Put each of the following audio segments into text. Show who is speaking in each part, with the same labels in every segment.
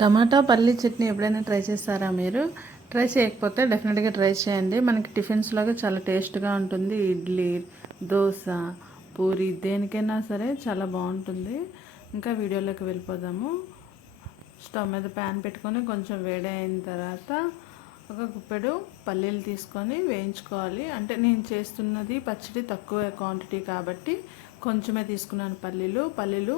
Speaker 1: టమాటా పల్లి చట్నీ ఎప్పుడైనా ట్రై చేస్తారా మీరు? ట్రై చేయకపోతే డెఫినెట్గా ట్రై చేయండి. మనకి టిఫిన్స్లాగా చాలా టేస్ట్గా ఉంటుంది. ఇడ్లీ దోశ పూరి దేనికైనా సరే చాలా బాగుంటుంది. ఇంకా వీడియోలోకి వెళ్ళిపోదాము. స్టవ్ మీద ప్యాన్ పెట్టుకొని కొంచెం వేడి అయిన తర్వాత ఒక గుప్పెడు పల్లీలు తీసుకొని వేయించుకోవాలి. అంటే నేను చేస్తున్నది పచ్చడి తక్కువ క్వాంటిటీ కాబట్టి కొంచెమే తీసుకున్నాను పల్లీలు. పల్లీలు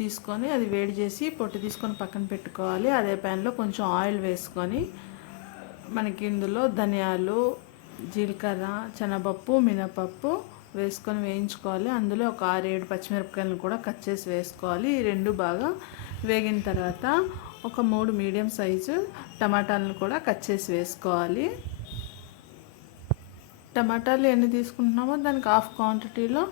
Speaker 1: తీసుకొని అది వేడి చేసి పొట్టు తీసుకొని పక్కన పెట్టుకోవాలి. అదే ప్యాన్లో కొంచెం ఆయిల్ వేసుకొని మనకి ఇందులో ధనియాలు జీలకర్ర శనగపప్పు మినపప్పు వేసుకొని వేయించుకోవాలి. అందులో ఒక ఆరు ఏడు పచ్చిమిరపకాయలను కూడా కట్ చేసి వేసుకోవాలి. ఈ రెండు బాగా వేగిన తర్వాత ఒక మూడు మీడియం సైజు టమాటాలను కూడా కట్ చేసి వేసుకోవాలి. టమాటాలు ఎన్ని తీసుకుంటున్నామో దానికి హాఫ్ క్వాంటిటీలో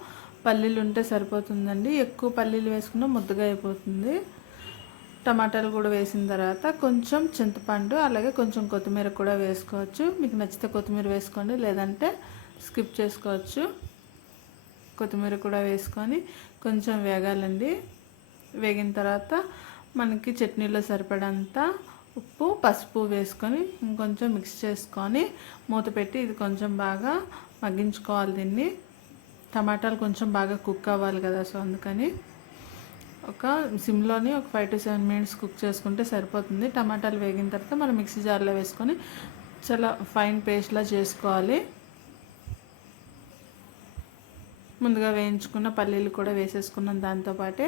Speaker 1: పల్లీలు ఉంటే సరిపోతుందండి. ఎక్కువ పల్లీలు వేసుకున్నా ముద్దగా అయిపోతుంది. టమాటాలు కూడా వేసిన తర్వాత కొంచెం చింతపండు అలాగే కొంచెం కొత్తిమీర కూడా వేసుకోవచ్చు. మీకు నచ్చితే కొత్తిమీర వేసుకోండి లేదంటే స్కిప్ చేసుకోవచ్చు. కొత్తిమీర కూడా వేసుకొని కొంచెం వేగాలండి. వేగిన తర్వాత మనకి చట్నీలో సరిపడంత ఉప్పు పసుపు వేసుకొని ఇంకొంచెం మిక్స్ చేసుకొని మూత పెట్టి ఇది కొంచెం బాగా మగ్గించుకోవాలి దీన్ని. టమాటాలు కొంచెం బాగా కుక్ అవ్వాలి కదా సో అందుకని ఒక సిమ్లోని ఒక five to seven minutes cook చేసుకుంటే సరిపోతుంది. టమాటాలు వేగిన తర్వాత మనం మిక్సీ జార్లో వేసుకొని చాలా ఫైన్ పేస్ట్లా చేసుకోవాలి. ముందుగా వేయించుకున్న పల్లీలు కూడా వేసేసుకున్నాం దాంతోపాటే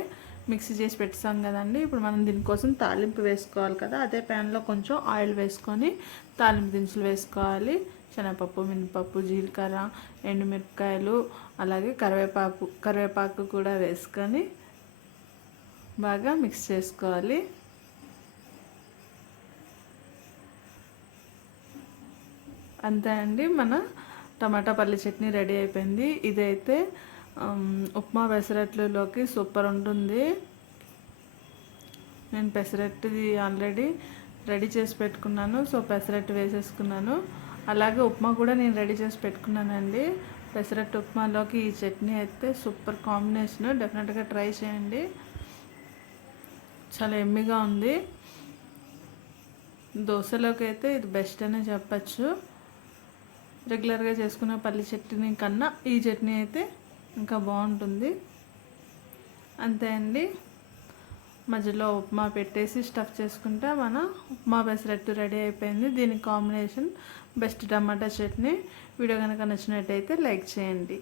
Speaker 1: మిక్సీ చేసి పెట్టాం కదండి. ఇప్పుడు మనం దీనికోసం తాలింపు వేసుకోవాలి కదా. అదే ప్యాన్లో కొంచెం ఆయిల్ వేసుకొని తాలింపు దినుసులు వేసుకోవాలి. శనగపప్పు మినపప్పు జీలకర్ర ఎండుమిరపకాయలు అలాగే కరివేపాకు కరివేపాకు కూడా వేసుకొని బాగా మిక్స్ చేసుకోవాలి. అంతే అండి. మన టమాటా పల్లి చట్నీ రెడీ అయిపోయింది. ఇదైతే ఉప్మా పెసరట్లలోకి సూపర్ ఉంటుంది. నేను పెసరట్టుది ఆల్రెడీ రెడీ చేసి పెట్టుకున్నాను. సో పెసరట్టు వేసేసుకున్నాను. అలాగే ఉప్మా కూడా నేను రెడీ చేసి పెట్టుకున్నానండి. పెసరట్టు ఉప్మాలోకి ఈ చట్నీ అయితే సూపర్ కాంబినేషన్. డెఫినెట్గా ట్రై చేయండి. చాలా ఎమ్మిగా ఉంది. దోశలోకి అయితే ఇది బెస్ట్ అనే చెప్పచ్చు. రెగ్యులర్గా చేసుకున్న పల్లి చట్నీ కన్నా ఈ చట్నీ అయితే ఇంకా బాగుంటుంది. అంతే అండి. మధ్యలో ఉప్మా పెట్టేసి స్టఫ్ చేసుకుంటే మన ఉప్మా పెసరట్టు రెడీ అయిపోయింది. దీనికి combination best tomato chutney. Video కనుక నచ్చినట్టయితే లైక్ చేయండి.